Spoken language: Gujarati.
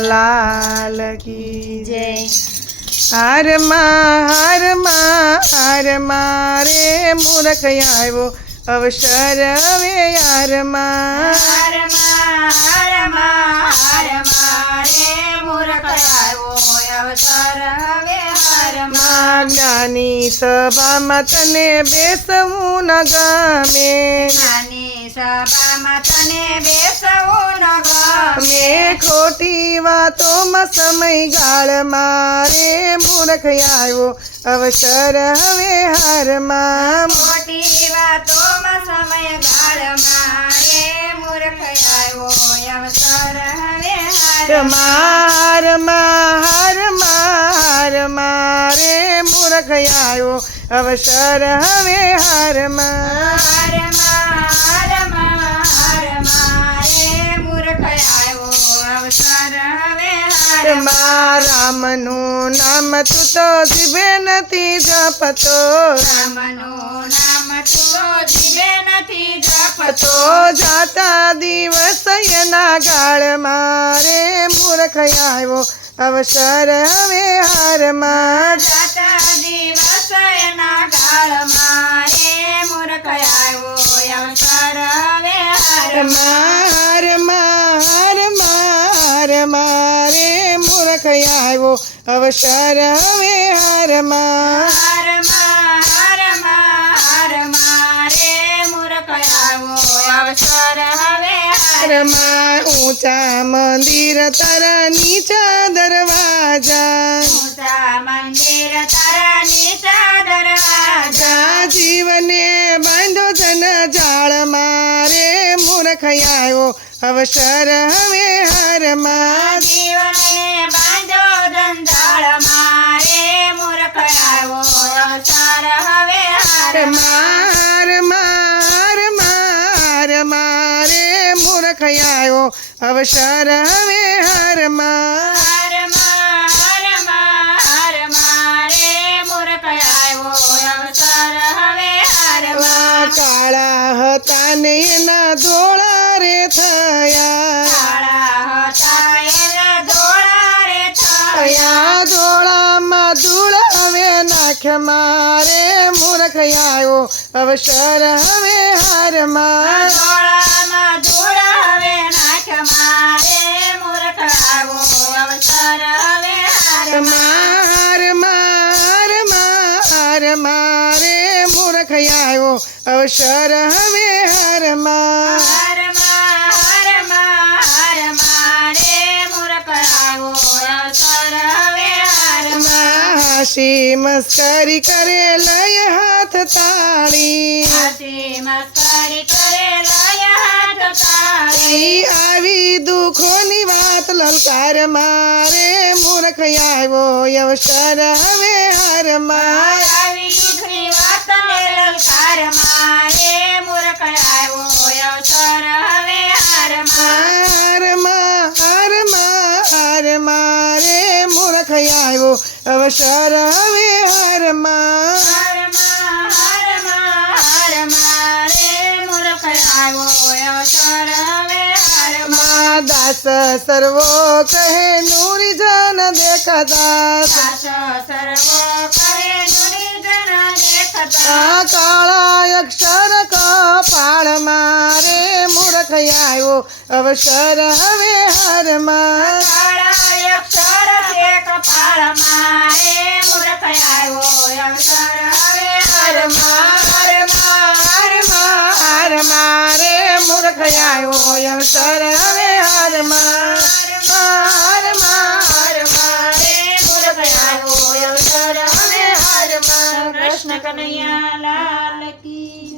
લાલ કી જય। હારમાં રે મૂર્ખ આવ્યો અવસર હવે હારમાં જ્ઞાની સભામાં તને બેસવું ન ગમે ખોટી વાતોમાં સમય ગાળ મારે મૂર્ખ આવ્યો અવસર હવે હારમાં મોટી વાતોમાં સમય ગાળ મારે મૂર્ખ આવ્યો અવસર હવે હારમાં રે મૂર્ખ આવ્યો અવસર હવે હારમાં રામનું નામ તું તો જીભે નથી જપતો જાતા દિવસ એના ગાળ મારે મૂર્ખ આવ્યો અવસર હવે હારમાં જાતા દિવસ એના ગાળ મારે મૂર્ખ આવ્યો અવસર હવે હારમાં રે મૂર્ખ આવ્યો અવસર હવે હારમાં ઊંચા મંદિર તારા નીચા દરવાજા જીવને બાંધો જન જાળ મારે મૂર્ખ આવ્યો અવસર હવે હારમાં જીવને બાંધો જંજાળ મારે મૂર્ખ આવ્યો અવસર હવે હારમાં રે મૂર્ખ આવ્યો અવસર હવે હારમાં કાળા હતા ને એના ધોળા રે થયા ધોળામાં ધૂળ હવે નાખ મારે મૂર્ખ આવ્યો અવસર હવે હારમાં મારે મૂર્ખ આવ્યો અવસર હવે હારમાં હાસી મસ્કરી કરે લય હાથ તાળી આવી દુઃખોની વાત લલકાર મારે મૂર્ખ આવ્યો અવસર હવે હારમાં મારે મૂર્ખ આવ્યો અવસર હવે હારમાં દાસ સર્વો કહે નૂરી જન દેખદાસ કાળા અક્ષર કપાળ મારે મૂર્ખ આવ્યો અવસર હવે હારમાં મારે મૂર્ખ આવ્યો અવસર હવે હારમાં કૃષ્ણ કનૈયા લાલ કી